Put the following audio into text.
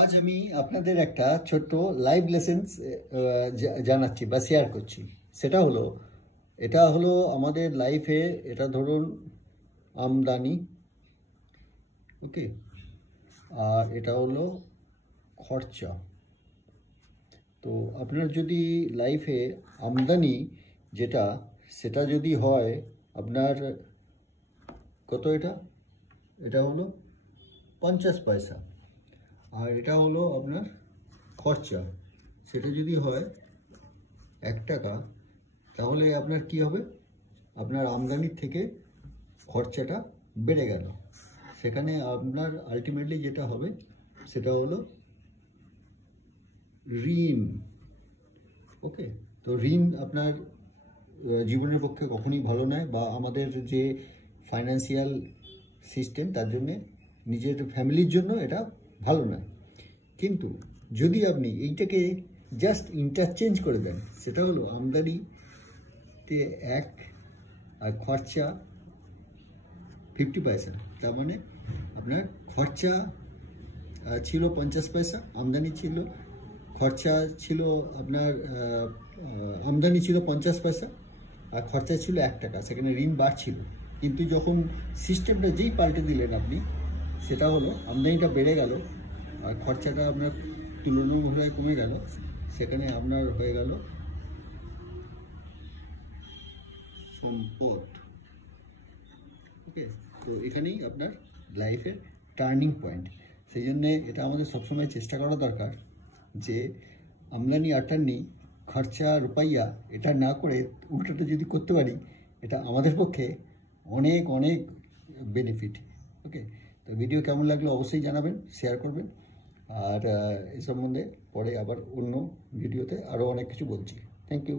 আজ আমি আপনাদের একটা ছোট্ট লাইভ লেসেন্স জানাচ্ছি বা শেয়ার করছি। এটা হলো আমাদের লাইফে, এটা ধরুন আমদানি, ওকে, আর এটা হলো খরচা। তো আপনার যদি লাইফে আমদানি যেটা, সেটা যদি হয় আপনার কত, এটা হলো 50 পয়সা, আর এটা হলো আপনার খরচা, সেটা যদি হয় 1 টাকা, তাহলে আপনার কি হবে? আপনার আমদানির থেকে খরচাটা বেড়ে গেল। সেখানে আপনার আলটিমেটলি যেটা হবে সেটা হলো ঋণ। ওকে, তো ঋণ আপনার জীবনের পক্ষে কখনোই ভালো নয়, বা আমাদের যে ফাইন্যান্সিয়াল সিস্টেম তার জন্যে, নিজের ফ্যামিলির জন্য এটা ভালো নয়। কিন্তু যদি আপনি এইটাকে জাস্ট ইন্টারচেঞ্জ করে দেন, সেটা হলো আমদানিতে 1 আর খরচা 50 পয়সা, তার মানে আপনার খরচা ছিল 50 পয়সা, আমদানি ছিল, খরচা ছিল আপনার আমদানি ছিল 50 পয়সা আর খরচা ছিল 1 টাকা, সেখানে ঋণ বাড়ছিল। কিন্তু যখন সিস্টেমটা যেই পাল্টে দিলেন আপনি, সেটা হলো আমদানিটা বেড়ে গেল আর খরচাটা আপনার তুলনামূলকভাবে কমে গেল, সেখানে আপনার হয়ে গেল সম্পদ। ওকে, তো এখানেই আপনার লাইফের টার্নিং পয়েন্ট। সেই জন্যে এটা আমাদের সবসময় চেষ্টা করা দরকার যে আমদানি আটান্নি, খরচা রুপাইয়া, এটা না করে উল্টোটা যদি করতে পারি, এটা আমাদের পক্ষে অনেক অনেক বেনিফিট। ওকে, তো ভিডিও কেমন লাগলো অবশ্যই জানাবেন, শেয়ার করবেন, আর এ সম্বন্ধে পরে আবার অন্য ভিডিওতে আরও অনেক কিছু বলছি। Thank you.